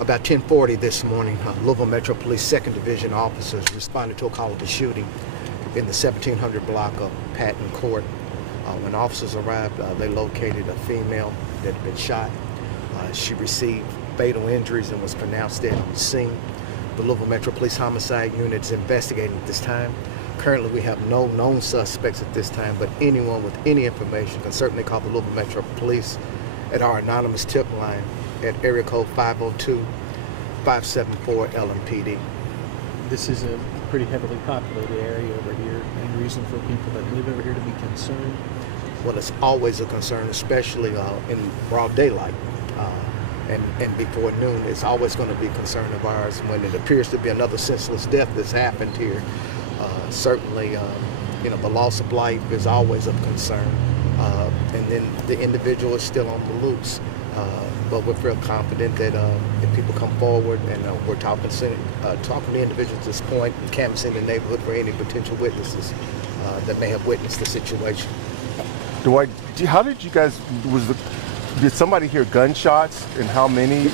About 10:40 this morning, Louisville Metro Police 2nd Division officers responded to a call of a shooting in the 1700 block of Patton Court. When officers arrived, they located a female that had been shot. She received fatal injuries and was pronounced dead on the scene. The Louisville Metro Police Homicide Unit is investigating at this time. Currently, we have no known suspects at this time, but anyone with any information can certainly call the Louisville Metro Police at our anonymous tip line at area code 502-574-LMPD. This is a pretty heavily populated area over here. Any reason for people that live over here to be concerned? Well, it's always a concern, especially in broad daylight. And before noon, it's always going to be a concern of ours when it appears to be another senseless death that's happened here. Certainly, the loss of life is always of concern. And then the individual is still on the loose. But we're real confident that if people come forward and we're talking to individuals at this point and canvassing the neighborhood for any potential witnesses that may have witnessed the situation. How did you guys, did somebody hear gunshots and how many?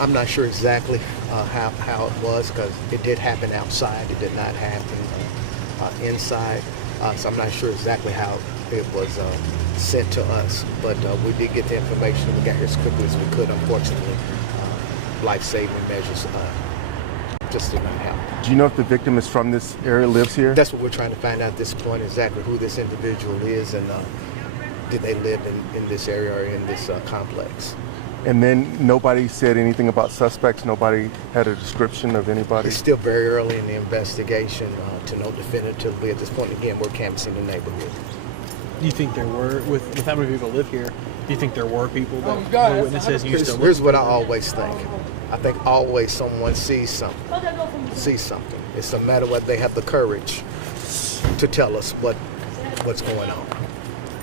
I'm not sure exactly how it was because it did happen outside. It did not happen inside. So I'm not sure exactly how it was sent to us, but we did get the information. We got here as quickly as we could. Unfortunately, life-saving measures just did not happen. Do you know if the victim is from this area, lives here? That's what we're trying to find out at this point, exactly who this individual is and did they live in this area or in this complex. And then nobody said anything about suspects? Nobody had a description of anybody? It's still very early in the investigation to know definitively. At this point, again, we're canvassing the neighborhood. Do you think there were, with how many people live here, do you think there were people that were witnesses? Here's what I always think. I think always someone sees something. It's a matter of whether they have the courage to tell us what's going on.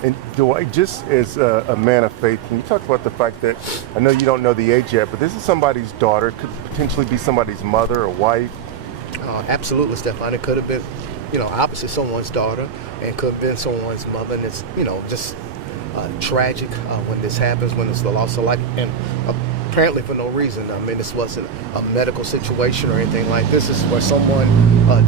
And Dwight, just as a man of faith, can you talk about the fact that, I know you don't know the age yet, but this is somebody's daughter, could potentially be somebody's mother or wife? Absolutely, Stefan. It could have been, obviously someone's daughter, and could have been someone's mother, and it's, just tragic when this happens, when it's the loss of life, and apparently for no reason. I mean, this wasn't a medical situation or anything like this. This is where someone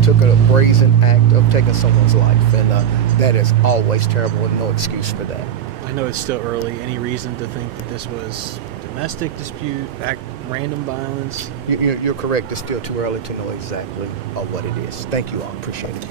took a brazen act of taking someone's life, and that is always terrible and no excuse for that. I know it's still early. Any reason to think that this was domestic dispute, random violence? You're correct. It's still too early to know exactly what it is. Thank you all. Appreciate it.